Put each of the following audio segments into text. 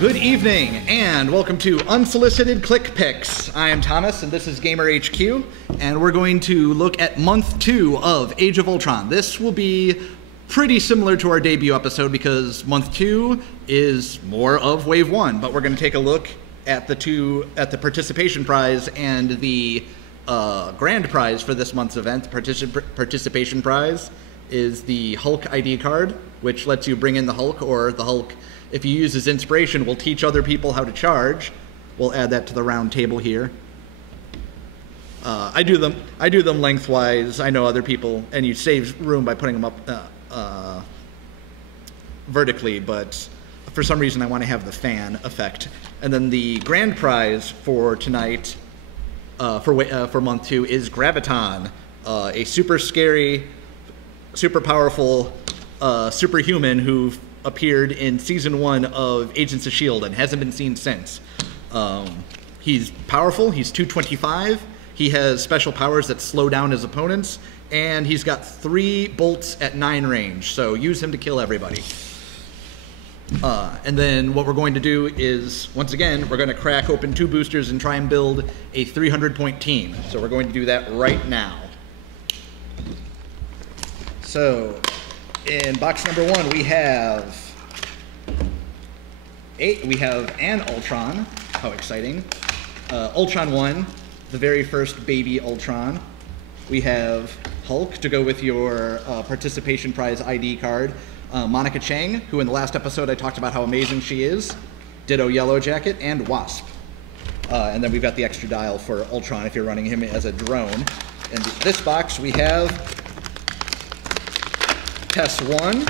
Good evening, and welcome to Unsolicited Click Picks. I am Thomas, and this is Gamer HQ, and we're going to look at month 2 of Age of Ultron. This will be pretty similar to our debut episode because month 2 is more of Wave 1, but we're going to take a look at the participation prize and the grand prize for this month's event. Participation prize is the Hulk ID card, which lets you bring in the Hulk, or the Hulk, if you use his inspiration, will teach other people how to charge. We'll add that to the round table here. I do them lengthwise. I know other people, and you save room by putting them up vertically, but for some reason I want to have the fan effect. And then the grand prize for tonight, for month 2, is Graviton, a super scary, super powerful superhuman who appeared in Season 1 of Agents of S.H.I.E.L.D. and hasn't been seen since. He's powerful, he's 225, he has special powers that slow down his opponents, and he's got 3 bolts at 9 range, so use him to kill everybody. And then what we're going to do is, once again, we're going to crack open 2 boosters and try and build a 300-point team. So we're going to do that right now. So, in box number 1, we have an Ultron. How exciting. Ultron 1, the very first baby Ultron. We have Hulk to go with your participation prize ID card. Monica Chang, who in the last episode I talked about how amazing she is. Ditto Yellow Jacket, and Wasp. And then we've got the extra dial for Ultron if you're running him as a drone. In this box we have Tess 1,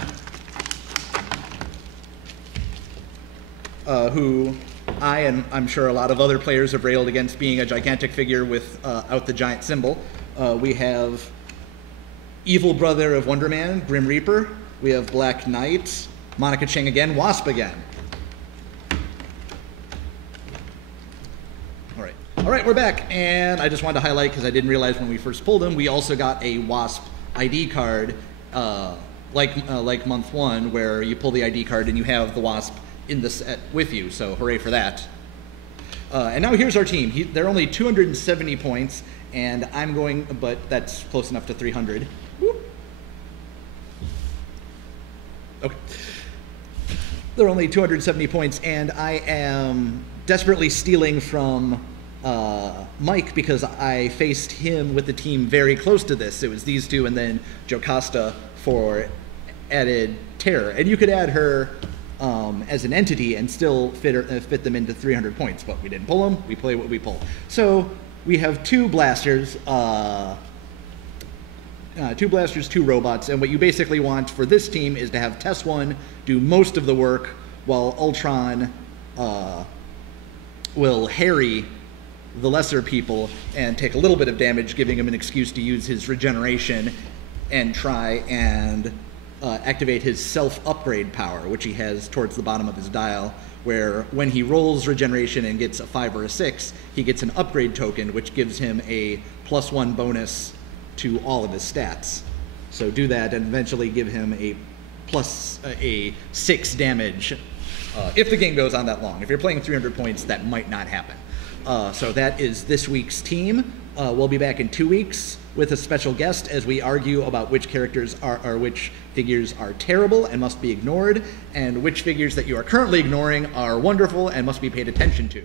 who I'm sure a lot of other players have railed against being a gigantic figure without the giant symbol. We have Evil Brother of Wonder Man, Grim Reaper. We have Black Knight, Monica Chang again, Wasp again. All right, we're back, and I just wanted to highlight, because I didn't realize when we first pulled him, we also got a Wasp ID card, like month 1, where you pull the ID card and you have the Wasp in the set with you, so hooray for that. And now here's our team. They're only 270 points, and but that's close enough to 300. Whoop. Okay. They're only 270 points, and I am desperately stealing from Mike because I faced him with the team very close to this. It was these 2 and then Jocasta for added terror. And you could add her as an entity and still fit them into 300 points, but we didn't pull them. We play what we pull. So we have 2 blasters, 2 robots, and what you basically want for this team is to have Tess 1 do most of the work while Ultron will harry the lesser people and take a little bit of damage, giving him an excuse to use his regeneration and try and activate his self-upgrade power, which he has towards the bottom of his dial, where when he rolls regeneration and gets a 5 or a 6, he gets an upgrade token, which gives him a +1 bonus to all of his stats. So do that and eventually give him a 6 damage if the game goes on that long. If you're playing 300 points, that might not happen. So that is this week's team. We'll be back in 2 weeks with a special guest as we argue about which characters which figures are terrible and must be ignored, and which figures that you are currently ignoring are wonderful and must be paid attention to.